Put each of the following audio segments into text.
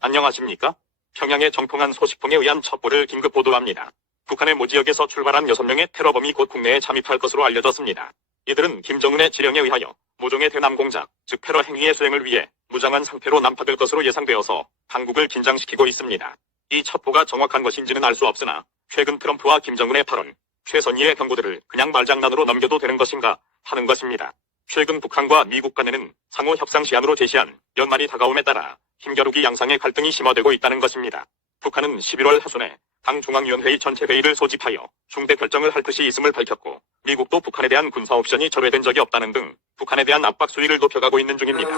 안녕하십니까? 평양의 정통한 소식통에 의한 첩보를 긴급 보도합니다. 북한의 모 지역에서 출발한 6명의 테러범이 곧 국내에 잠입할 것으로 알려졌습니다. 이들은 김정은의 지령에 의하여 모종의 대남 공작, 즉 테러 행위의 수행을 위해 무장한 상태로 난파될 것으로 예상되어서 당국을 긴장시키고 있습니다. 이 첩보가 정확한 것인지는 알 수 없으나 최근 트럼프와 김정은의 발언, 최선희의 경고들을 그냥 말장난으로 넘겨도 되는 것인가 하는 것입니다. 최근 북한과 미국 간에는 상호 협상 시한으로 제시한 연말이 다가옴에 따라 힘겨루기 양상의 갈등이 심화되고 있다는 것입니다. 북한은 11월 하순에 당 중앙위원회의 전체 회의를 소집하여 중대 결정을 할 뜻이 있음을 밝혔고, 미국도 북한에 대한 군사 옵션이 절회된 적이 없다는 등 북한에 대한 압박 수위를 높여가고 있는 중입니다.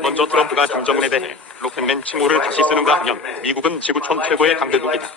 먼저 트럼프가 김정은에 대해 로켓맨 칭호를 다시 쓰는가 하면 미국은 지구촌 최고의 강대국이다,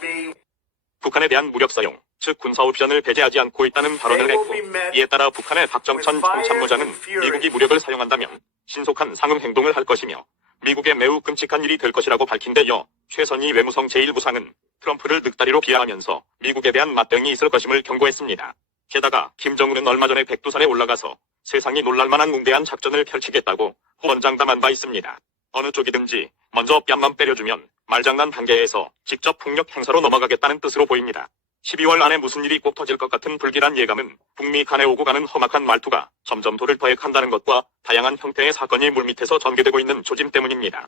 북한에 대한 무력 사용, 즉 군사 옵션을 배제하지 않고 있다는 발언을 했고, 이에 따라 북한의 박정천 총참모장은 미국이 무력을 사용한다면 신속한 상응 행동을 할 것이며 미국에 매우 끔찍한 일이 될 것이라고 밝힌 데 이어 최선희 외무성 제1부상은 트럼프를 늑다리로 비하하면서 미국에 대한 맞대응이 있을 것임을 경고했습니다. 게다가 김정은은 얼마 전에 백두산에 올라가서 세상이 놀랄만한 웅대한 작전을 펼치겠다고 후원장담한 바 있습니다. 어느 쪽이든지 먼저 뺨만 때려주면 말장난 단계에서 직접 폭력 행사로 넘어가겠다는 뜻으로 보입니다. 12월 안에 무슨 일이 꼭 터질 것 같은 불길한 예감은 북미 간에 오고 가는 험악한 말투가 점점 도를 더해간다는 것과 다양한 형태의 사건이 물밑에서 전개되고 있는 조짐 때문입니다.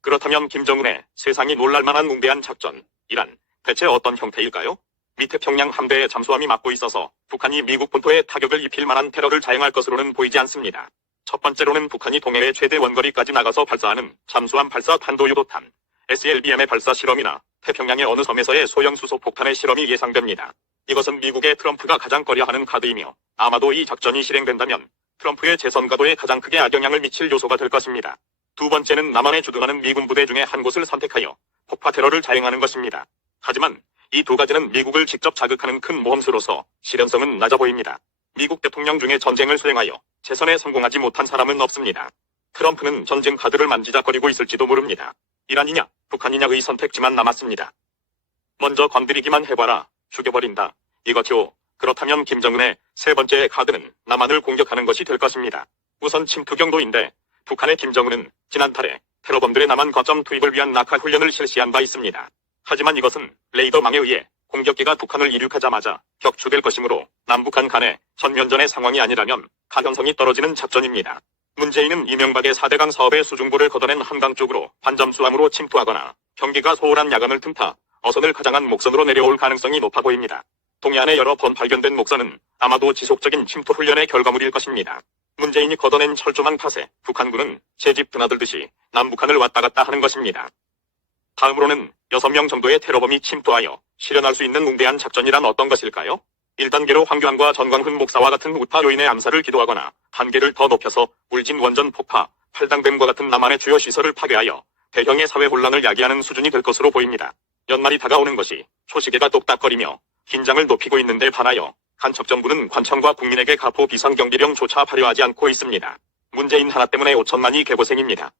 그렇다면 김정은의 세상이 놀랄만한 웅대한 작전이란 대체 어떤 형태일까요? 미태평양 함대의 잠수함이 막고 있어서 북한이 미국 본토에 타격을 입힐 만한 테러를 자행할 것으로는 보이지 않습니다. 첫 번째로는 북한이 동해의 최대 원거리까지 나가서 발사하는 잠수함 발사 탄도유도탄 SLBM의 발사 실험이나 태평양의 어느 섬에서의 소형 수소폭탄의 실험이 예상됩니다. 이것은 미국의 트럼프가 가장 꺼려하는 카드이며 아마도 이 작전이 실행된다면 트럼프의 재선 가도에 가장 크게 악영향을 미칠 요소가 될 것입니다. 두 번째는 남한에 주둔하는 미군 부대 중에 한 곳을 선택하여 폭파 테러를 자행하는 것입니다. 하지만 이 두 가지는 미국을 직접 자극하는 큰 모험수로서 실현성은 낮아 보입니다. 미국 대통령 중에 전쟁을 수행하여 재선에 성공하지 못한 사람은 없습니다. 트럼프는 전쟁 카드를 만지작거리고 있을지도 모릅니다. 이란이냐 북한이냐의 선택지만 남았습니다. 먼저 건드리기만 해봐라, 죽여버린다, 이거죠. 그렇다면 김정은의 세 번째 카드는 남한을 공격하는 것이 될 것입니다. 우선 침투 경도인데 북한의 김정은은 지난달에 테러범들의 남한 거점 투입을 위한 낙하 훈련을 실시한 바 있습니다. 하지만 이것은 레이더망에 의해 공격기가 북한을 이륙하자마자 격추될 것이므로 남북한 간의 전면전의 상황이 아니라면 가능성이 떨어지는 작전입니다. 문재인은 이명박의 4대강 사업의 수중부를 걷어낸 한강 쪽으로 반잠수함으로 침투하거나 경기가 소홀한 야간을 틈타 어선을 가장한 목선으로 내려올 가능성이 높아 보입니다. 동해안에 여러 번 발견된 목선은 아마도 지속적인 침투 훈련의 결과물일 것입니다. 문재인이 걷어낸 철조망 탓에 북한군은 새집 드나들듯이 남북한을 왔다 갔다 하는 것입니다. 다음으로는 6명 정도의 테러범이 침투하여 실현할 수 있는 웅대한 작전이란 어떤 것일까요? 1단계로 황교안과 전광훈 목사와 같은 우파 요인의 암살을 기도하거나 단계를 더 높여서 울진 원전 폭파, 팔당댐과 같은 남한의 주요 시설을 파괴하여 대형의 사회 혼란을 야기하는 수준이 될 것으로 보입니다. 연말이 다가오는 것이 초시계가 똑딱거리며 긴장을 높이고 있는데 반하여 간첩정부는 관청과 국민에게 가포 비상경비령조차 발효하지 않고 있습니다. 문재인 하나 때문에 5천만이 개고생입니다.